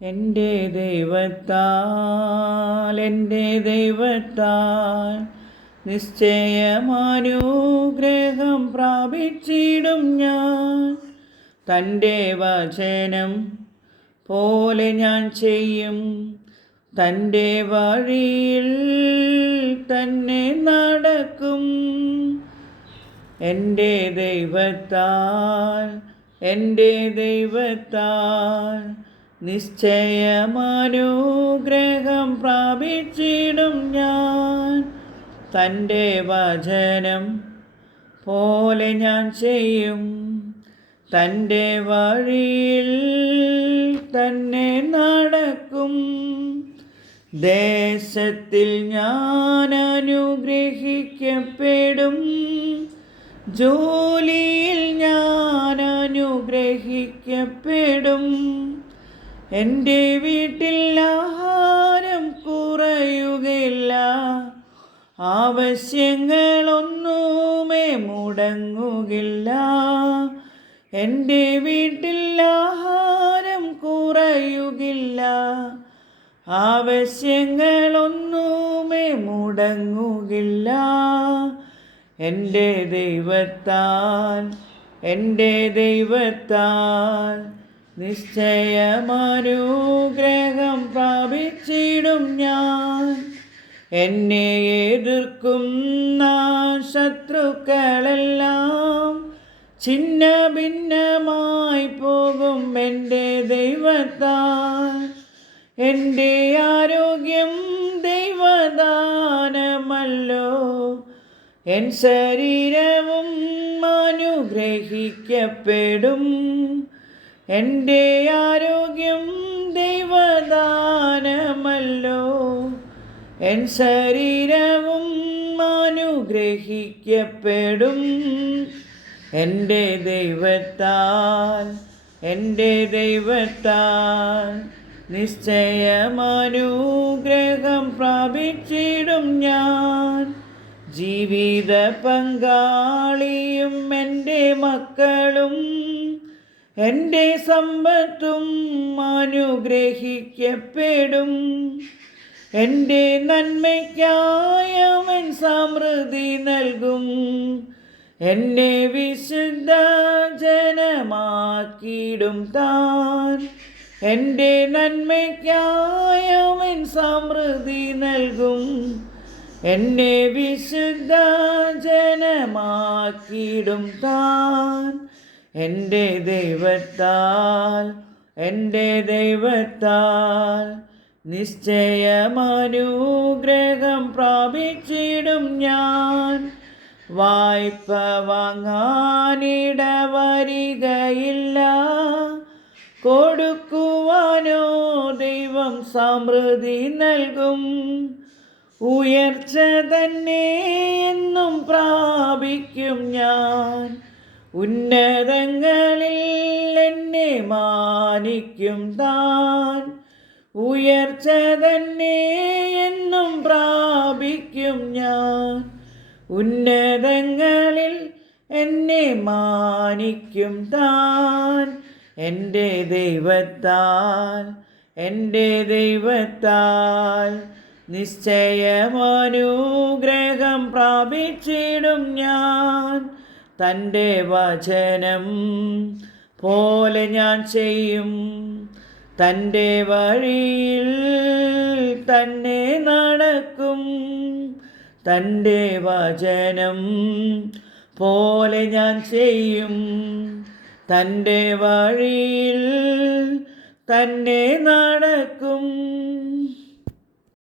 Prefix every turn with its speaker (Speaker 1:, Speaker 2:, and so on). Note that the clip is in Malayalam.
Speaker 1: എന്റെ ദൈവത്താൽ എന്റെ ദൈവത്താൽ നിശ്ചയമാനുഗ്രഹം പ്രാപിച്ചിടും ഞാൻ. തന്റെ വചനം പോലെ ഞാൻ ചെയ്യും. തന്റെ വഴിയിൽ തന്നെ നടക്കും. എന്റെ ദൈവത്താൽ എന്റെ ദൈവത്താൽ നിശ്ചയമാനുഗ്രഹം പ്രാപിച്ചിടും ഞാൻ. തന്റെ വചനം പോലെ ഞാൻ ചെയ്യും. തന്റെ വഴിയിൽ തന്നെ നടക്കും. ദേശത്തിൽ ഞാൻ അനുഗ്രഹിക്കപ്പെടും. ജോലിയിൽ ഞാൻ അനുഗ്രഹിക്കപ്പെടും. എന്റെ വീട്ടിൽ ആഹാരം കുറയുകയില്ല. ആവശ്യങ്ങളൊന്നുമേ മുടങ്ങുകില്ല. എന്റെ വീട്ടിൽ ആഹാരം കുറയുകില്ല. ആവശ്യങ്ങളൊന്നുമേ മുടങ്ങുകില്ല. എന്റെ ദൈവത്താൻ എന്റെ ദൈവത്താൽ നിശ്ചയമാനുഗ്രഹം പ്രാപിച്ചിടും ഞാൻ. എന്നെ എതിർക്കുന്ന ശത്രുക്കളെല്ലാം. ചിന്ന ഭിന്നമായി പോകും എന്റെ ദൈവത്താൽ. എന്റെ ആരോഗ്യം ദൈവദാനമല്ലോ. എൻ ശരീരവും അനുഗ്രഹിക്കപ്പെടും. എന്റെ ആരോഗ്യം ദൈവദാനമല്ലോ. എൻ ശരീരവും അനുഗ്രഹിക്കപ്പെടും. എന്റെ ദൈവത്താൽ എന്റെ ദൈവത്താൽ നിശ്ചയമനുഗ്രഹം പ്രാപിച്ചിടും ഞാൻ. ജീവിത പങ്കാളിയും എന്റെ മക്കളും എന്റെ സമ്പത്തും അനുഗ്രഹിക്കപ്പെടും. എന്റെ നന്മയ്ക്കായ അവൻ സമൃദ്ധി നൽകും. എന്നെ വിശുദ്ധ ജനമാക്കിയിടും താൻ. എന്റെ നന്മയ്ക്കായ അവൻ സമൃദ്ധി നൽകും. എന്നെ വിശുദ്ധ ജനമാക്കിയിടും താൻ. എന്റെ ദൈവത്താൽ എന്റെ ദൈവത്താൽ നിശ്ചയമനുഗ്രഹം പ്രാപിച്ചിടും ഞാൻ. വായ്പ വാങ്ങാനിട വരികയില്ല കൊടുക്കുവാനോ ദൈവം സമൃദ്ധി നൽകും. ഉയർച്ച തന്നെ എന്നും പ്രാപിക്കും ഞാൻ. ഉന്നതങ്ങളിൽ എന്നെ മാനിക്കും താൻ. ഉയർച്ച തന്നെ എന്നും പ്രാപിക്കും ഞാൻ. ഉന്നതങ്ങളിൽ എന്നെ മാനിക്കും താൻ. എന്റെ ദൈവത്താൽ എന്റെ ദൈവത്താൽ നിശ്ചയമനുഗ്രഹം പ്രാപിച്ചിടും ഞാൻ. തന്റെ വചനം പോലെ ഞാൻ ചെയ്യും. തന്റെ വഴിയിൽ തന്നെ നടക്കും. തന്റെ വചനം പോലെ ഞാൻ ചെയ്യും. തന്റെ വഴിയിൽ തന്നെ നടക്കും.